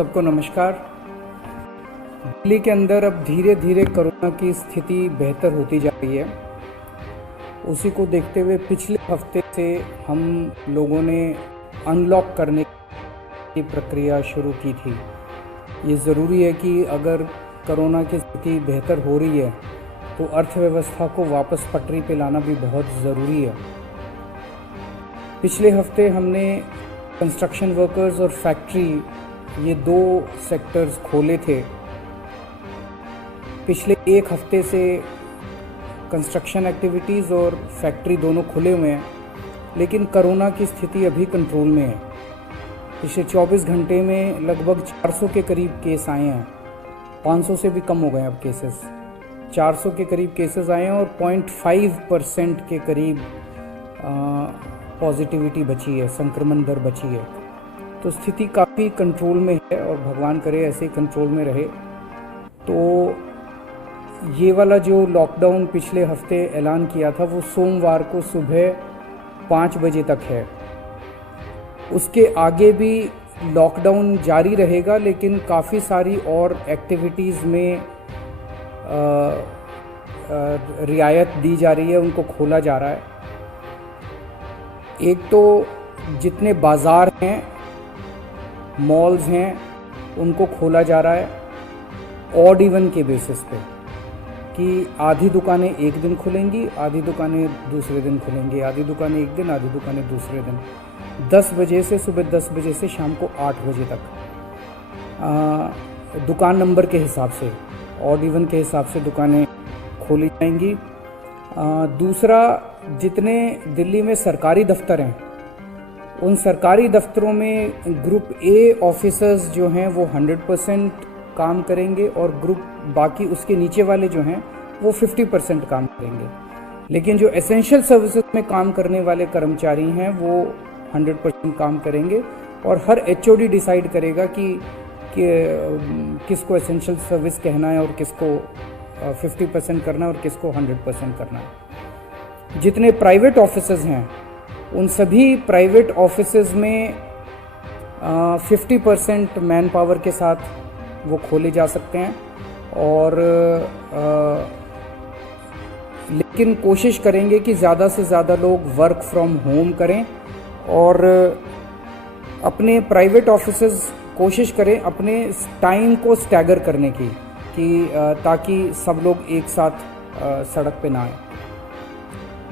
सबको नमस्कार। दिल्ली के अंदर अब धीरे धीरे कोरोना की स्थिति बेहतर होती जा रही है। उसी को देखते हुए पिछले हफ्ते से हम लोगों ने अनलॉक करने की प्रक्रिया शुरू की थी। ये ज़रूरी है कि अगर कोरोना की स्थिति बेहतर हो रही है तो अर्थव्यवस्था को वापस पटरी पे लाना भी बहुत ज़रूरी है। पिछले हफ्ते हमने कंस्ट्रक्शन वर्कर्स और फैक्ट्री, ये दो सेक्टर्स खोले थे। पिछले एक हफ्ते से कंस्ट्रक्शन एक्टिविटीज़ और फैक्ट्री दोनों खुले हुए हैं, लेकिन कोरोना की स्थिति अभी कंट्रोल में है। पिछले 24 घंटे में लगभग 400 के करीब केस आए हैं। 500 से भी कम हो गए अब केसेस। 400 के करीब केसेस आए हैं और 0.5% के करीब पॉजिटिविटी बची है, संक्रमण दर बची है। तो स्थिति काफ़ी कंट्रोल में है और भगवान करे ऐसे ही कंट्रोल में रहे। तो ये वाला जो लॉकडाउन पिछले हफ्ते ऐलान किया था वो सोमवार को सुबह 5 बजे तक है। उसके आगे भी लॉकडाउन जारी रहेगा, लेकिन काफ़ी सारी और एक्टिविटीज़ में रियायत दी जा रही है, उनको खोला जा रहा है। एक तो जितने बाज़ार हैं, मॉल्स हैं, उनको खोला जा रहा है ऑड इवन के बेसिस पे, कि आधी दुकानें एक दिन खुलेंगी, आधी दुकानें दूसरे दिन खुलेंगी, आधी दुकानें एक दिन, आधी दुकानें दूसरे दिन। 10 बजे से सुबह 10 बजे से शाम को 8 बजे तक, दुकान नंबर के हिसाब से, ऑड इवन के हिसाब से दुकानें खोली जाएंगी। दूसरा, जितने दिल्ली में सरकारी दफ्तर हैं, उन सरकारी दफ्तरों में ग्रुप ए ऑफिसर्स जो हैं वो 100% काम करेंगे और ग्रुप बाकी उसके नीचे वाले जो हैं वो 50% काम करेंगे। लेकिन जो एसेंशियल सर्विसेज में काम करने वाले कर्मचारी हैं वो 100% काम करेंगे और हर एचओडी डिसाइड करेगा कि किसको एसेंशियल सर्विस कहना है और किसको 50% करना है और किसको 100% करना है। जितने प्राइवेट ऑफिसेज हैं उन सभी प्राइवेट ऑफिसेज में 50% मैन पावर के साथ वो खोले जा सकते हैं और लेकिन कोशिश करेंगे कि ज़्यादा से ज़्यादा लोग वर्क फ्रॉम होम करें और अपने प्राइवेट ऑफिसेज कोशिश करें अपने टाइम को स्टैगर करने की, कि ताकि सब लोग एक साथ सड़क पे ना आए।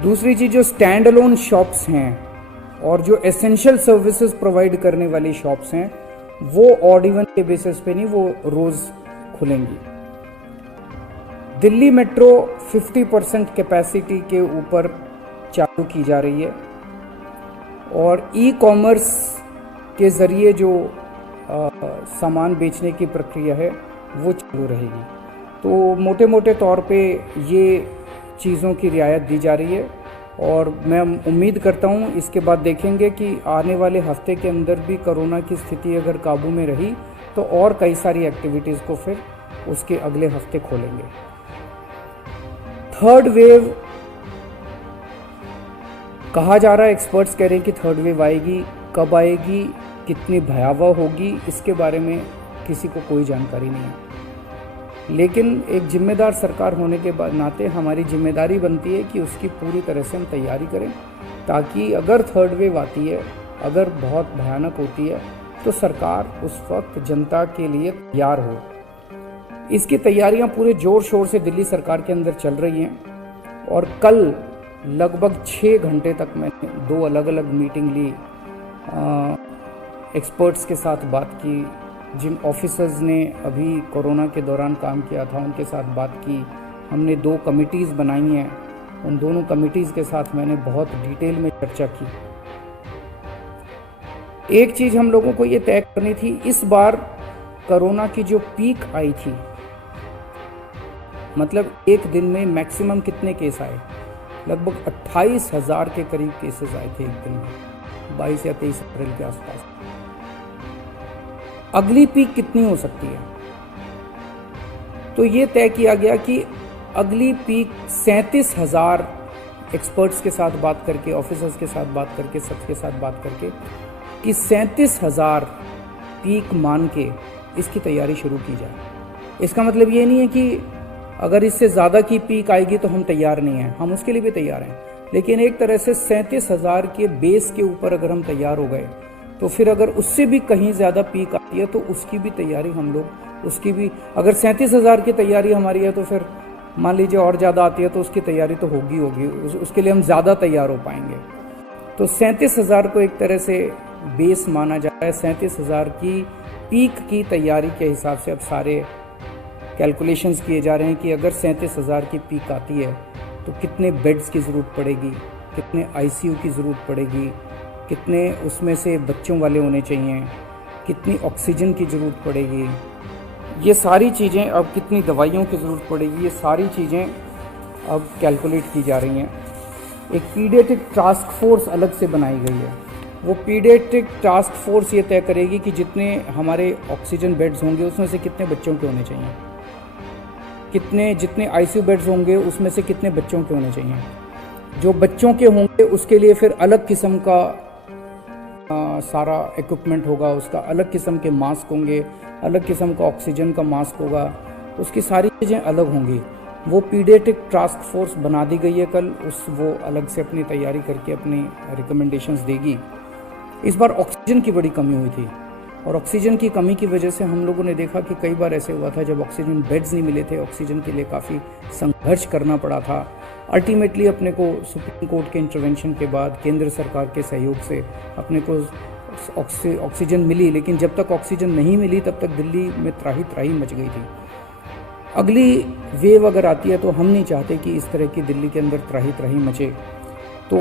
दूसरी चीज़, जो स्टैंड अलोन शॉप्स हैं और जो एसेंशियल सर्विसेज प्रोवाइड करने वाली शॉप्स हैं वो ऑड इवन के बेसिस पे नहीं, वो रोज़ खुलेंगी। दिल्ली मेट्रो 50% कैपेसिटी के ऊपर चालू की जा रही है और ई कॉमर्स के ज़रिए जो सामान बेचने की प्रक्रिया है वो चालू रहेगी। तो मोटे मोटे तौर पे ये चीज़ों की रियायत दी जा रही है और मैं उम्मीद करता हूँ इसके बाद देखेंगे कि आने वाले हफ्ते के अंदर भी कोरोना की स्थिति अगर काबू में रही तो और कई सारी एक्टिविटीज़ को फिर उसके अगले हफ्ते खोलेंगे। थर्ड वेव कहा जा रहा है, एक्सपर्ट्स कह रहे हैं कि थर्ड वेव आएगी। कब आएगी, कितनी भयावह होगी, इसके बारे में किसी को कोई जानकारी नहीं है। लेकिन एक जिम्मेदार सरकार होने के नाते हमारी जिम्मेदारी बनती है कि उसकी पूरी तरह से हम तैयारी करें, ताकि अगर थर्ड वेव आती है, अगर बहुत भयानक होती है, तो सरकार उस वक्त जनता के लिए तैयार हो। इसकी तैयारियां पूरे जोर शोर से दिल्ली सरकार के अंदर चल रही हैं और कल लगभग 6 घंटे तक मैंने 2 अलग अलग मीटिंग ली, एक्सपर्ट्स के साथ बात की, जिन ऑफिसर्स ने अभी कोरोना के दौरान काम किया था उनके साथ बात की। हमने 2 कमिटीज़ बनाई हैं, उन दोनों कमिटीज़ के साथ मैंने बहुत डिटेल में चर्चा की। एक चीज़ हम लोगों को ये तय करनी थी, इस बार कोरोना की जो पीक आई थी, मतलब एक दिन में मैक्सिमम कितने केस आए, लगभग 28,000 के करीब केसेस आए थे एक दिन में, 22 या 23 अप्रैल के आसपास। अगली पीक कितनी हो सकती है, तो ये तय किया गया कि अगली पीक 37,000, एक्सपर्ट्स के साथ बात करके, ऑफिसर्स के साथ बात करके, सबके साथ बात करके, कि 37,000 पीक मान के इसकी तैयारी शुरू की जाए। इसका मतलब ये नहीं है कि अगर इससे ज़्यादा की पीक आएगी तो हम तैयार नहीं हैं, हम उसके लिए भी तैयार हैं। लेकिन एक तरह से 37,000 के बेस के ऊपर अगर हम तैयार हो गए तो फिर अगर उससे भी कहीं ज़्यादा पीक आती है तो उसकी भी तैयारी हम लोग, उसकी भी, अगर 37,000 की तैयारी हमारी है तो फिर मान लीजिए और ज़्यादा आती है तो उसकी तैयारी तो होगी उसके लिए हम ज़्यादा तैयार हो पाएंगे। तो 37,000 को एक तरह से बेस माना जा रहा है। 37,000 की पीक की तैयारी के हिसाब से अब सारे कैलकुलेशंस किए जा रहे हैं कि अगर 37,000 की पीक आती है तो कितने बेड्स की ज़रूरत पड़ेगी, कितने आईसीयू की ज़रूरत पड़ेगी, कितने उसमें से बच्चों वाले होने चाहिए, कितनी ऑक्सीजन की ज़रूरत पड़ेगी, ये सारी चीज़ें, अब कितनी दवाइयों की ज़रूरत पड़ेगी, ये सारी चीज़ें अब कैलकुलेट की जा रही हैं। एक पीडियाट्रिक टास्क फोर्स अलग से बनाई गई है। वो पीडियाट्रिक टास्क फोर्स ये तय करेगी कि जितने हमारे ऑक्सीजन बेड्स होंगे उसमें से कितने बच्चों के होने चाहिए, जितने आईसीयू बेड्स होंगे उसमें से कितने बच्चों के होने चाहिए। जो बच्चों के होंगे उसके लिए फिर अलग किस्म का सारा इक्विपमेंट होगा, उसका अलग किस्म के मास्क होंगे, अलग किस्म का ऑक्सीजन का मास्क होगा, उसकी सारी चीज़ें अलग होंगी। वो पीडियाट्रिक टास्क फोर्स बना दी गई है कल, वो अलग से अपनी तैयारी करके अपनी रिकमेंडेशंस देगी। इस बार ऑक्सीजन की बड़ी कमी हुई थी और ऑक्सीजन की कमी की वजह से हम लोगों ने देखा कि कई बार ऐसे हुआ था जब ऑक्सीजन बेड्स नहीं मिले थे, ऑक्सीजन के लिए काफ़ी संघर्ष करना पड़ा था। अल्टीमेटली अपने को सुप्रीम कोर्ट के इंटरवेंशन के बाद केंद्र सरकार के सहयोग से अपने को ऑक्सीजन मिली, लेकिन जब तक ऑक्सीजन नहीं मिली तब तक दिल्ली में त्राही त्राही मच गई थी। अगली वेव अगर आती है तो हम नहीं चाहते कि इस तरह की दिल्ली के अंदर त्राही त्राही मचे, तो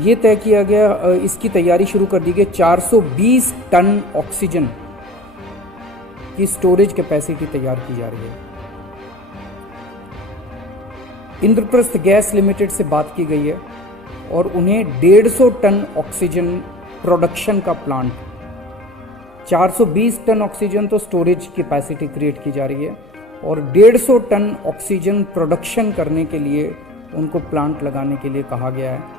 ये तय किया गया, इसकी तैयारी शुरू कर दी गई। 420 टन ऑक्सीजन की स्टोरेज कैपेसिटी तैयार की जा रही है। इंद्रप्रस्थ गैस लिमिटेड से बात की गई है और उन्हें 150 टन ऑक्सीजन प्रोडक्शन का प्लांट, 420 टन ऑक्सीजन तो स्टोरेज कैपेसिटी क्रिएट की जा रही है और 150 टन ऑक्सीजन प्रोडक्शन करने के लिए उनको प्लांट लगाने के लिए कहा गया है।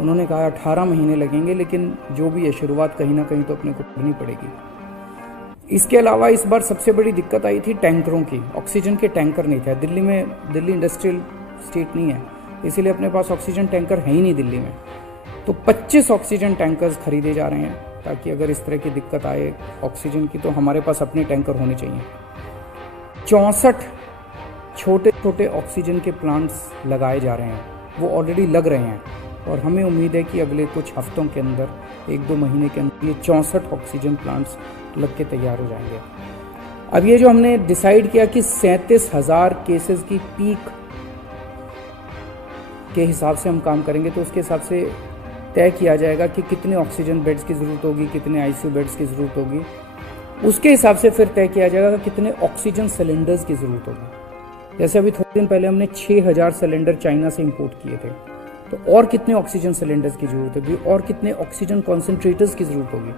उन्होंने कहा 18 महीने लगेंगे, लेकिन जो भी है शुरुआत कहीं ना कहीं तो अपने को करनी पड़ेगी। इसके अलावा इस बार सबसे बड़ी दिक्कत आई थी टैंकरों की। ऑक्सीजन के टैंकर नहीं थे दिल्ली में, दिल्ली इंडस्ट्रियल स्टेट नहीं है, इसीलिए अपने पास ऑक्सीजन टैंकर है ही नहीं दिल्ली में। तो 25 ऑक्सीजन टैंकर्स खरीदे जा रहे हैं ताकि अगर इस तरह की दिक्कत आए ऑक्सीजन की तो हमारे पास अपने टैंकर होने चाहिए। 64 छोटे छोटे ऑक्सीजन के प्लांट्स लगाए जा रहे हैं, वो ऑलरेडी लग रहे हैं और हमें उम्मीद है कि अगले कुछ हफ्तों के अंदर, 1-2 महीने के अंदर ये 64 ऑक्सीजन प्लांट्स लग के तैयार हो जाएंगे। अब ये जो हमने डिसाइड किया कि 37,000 केसेस की पीक के हिसाब से हम काम करेंगे, तो उसके हिसाब से तय किया जाएगा कि कितने ऑक्सीजन बेड्स की ज़रूरत होगी, कितने आईसीयू बेड्स की ज़रूरत होगी। उसके हिसाब से फिर तय किया जाएगा कि कितने ऑक्सीजन सिलेंडर्स की ज़रूरत होगी। जैसे अभी थोड़े दिन पहले हमने 6,000 सिलेंडर चाइना से इंपोर्ट किए थे, तो और कितने ऑक्सीजन सिलेंडर्स की ज़रूरत होगी और कितने ऑक्सीजन कॉन्सेंट्रेटर्स की ज़रूरत होगी।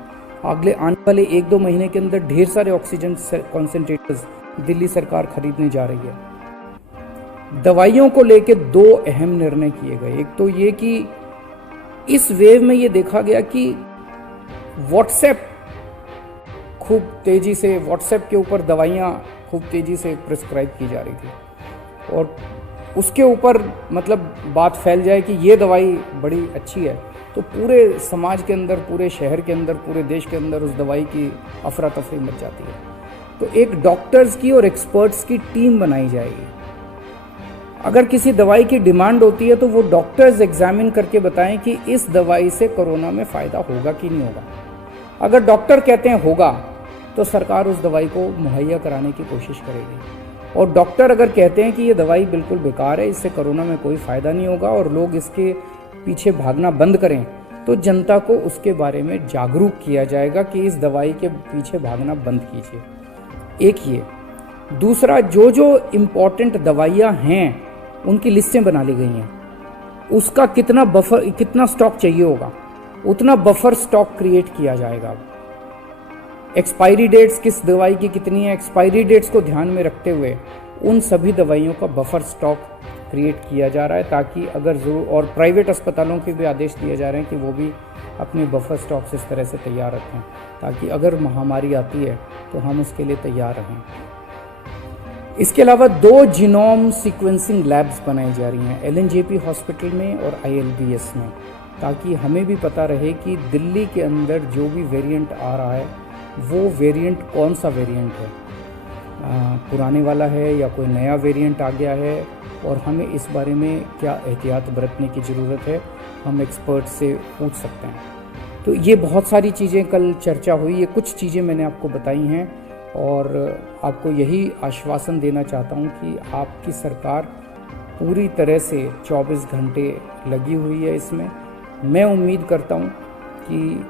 अगले आने वाले 1-2 महीने के अंदर ढेर सारे ऑक्सीजन कॉन्सेंट्रेटर्स दिल्ली सरकार खरीदने जा रही है। दवाइयों को लेकर 2 अहम निर्णय किए गए। एक तो ये कि इस वेव में ये देखा गया कि व्हाट्सएप खूब तेजी से, व्हाट्सएप के ऊपर दवाइयाँ खूब तेजी से प्रिस्क्राइब की जा रही थी और उसके ऊपर मतलब बात फैल जाए कि ये दवाई बड़ी अच्छी है, तो पूरे समाज के अंदर, पूरे शहर के अंदर, पूरे देश के अंदर उस दवाई की अफरा तफरी मच जाती है। तो एक डॉक्टर्स की और एक्सपर्ट्स की टीम बनाई जाएगी। अगर किसी दवाई की डिमांड होती है तो वो डॉक्टर्स एग्जामिन करके बताएं कि इस दवाई से कोरोना में फ़ायदा होगा कि नहीं होगा। अगर डॉक्टर कहते हैं होगा तो सरकार उस दवाई को मुहैया कराने की कोशिश करेगी, और डॉक्टर अगर कहते हैं कि ये दवाई बिल्कुल बेकार है, इससे कोरोना में कोई फ़ायदा नहीं होगा और लोग इसके पीछे भागना बंद करें, तो जनता को उसके बारे में जागरूक किया जाएगा कि इस दवाई के पीछे भागना बंद कीजिए। एक ये। दूसरा, जो जो इम्पॉर्टेंट दवाइयाँ हैं उनकी लिस्टें बना ली गई हैं, उसका कितना स्टॉक चाहिए होगा उतना बफर स्टॉक क्रिएट किया जाएगा। एक्सपायरी डेट्स किस दवाई की कितनी है, एक्सपायरी डेट्स को ध्यान में रखते हुए उन सभी दवाइयों का बफर स्टॉक क्रिएट किया जा रहा है, ताकि अगर ज़रूर, और प्राइवेट अस्पतालों के भी आदेश दिए जा रहे हैं कि वो भी अपने बफर स्टॉक्स इस तरह से तैयार रखें, ताकि अगर महामारी आती है तो हम उसके लिए तैयार रहें। इसके अलावा 2 जीनोम सीक्वेंसिंग लैब्स बनाई जा रही हैं LNJP हॉस्पिटल में और ILBS में, ताकि हमें भी पता रहे कि दिल्ली के अंदर जो भी वेरिएंट आ रहा है वो वेरिएंट कौन सा वेरिएंट है, पुराने वाला है या कोई नया वेरिएंट आ गया है, और हमें इस बारे में क्या एहतियात बरतने की ज़रूरत है, हम एक्सपर्ट से पूछ सकते हैं। तो ये बहुत सारी चीज़ें कल चर्चा हुई, ये कुछ चीज़ें मैंने आपको बताई हैं, और आपको यही आश्वासन देना चाहता हूँ कि आपकी सरकार पूरी तरह से 24 घंटे लगी हुई है इसमें। मैं उम्मीद करता हूँ कि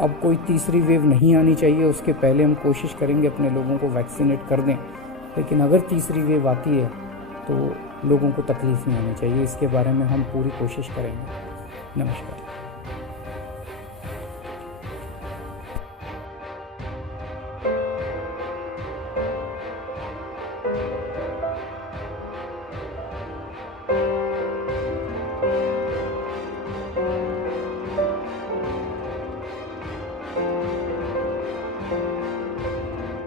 अब कोई तीसरी वेव नहीं आनी चाहिए, उसके पहले हम कोशिश करेंगे अपने लोगों को वैक्सीनेट कर दें, लेकिन अगर तीसरी वेव आती है तो लोगों को तकलीफ़ नहीं होनी चाहिए, इसके बारे में हम पूरी कोशिश करेंगे। नमस्कार।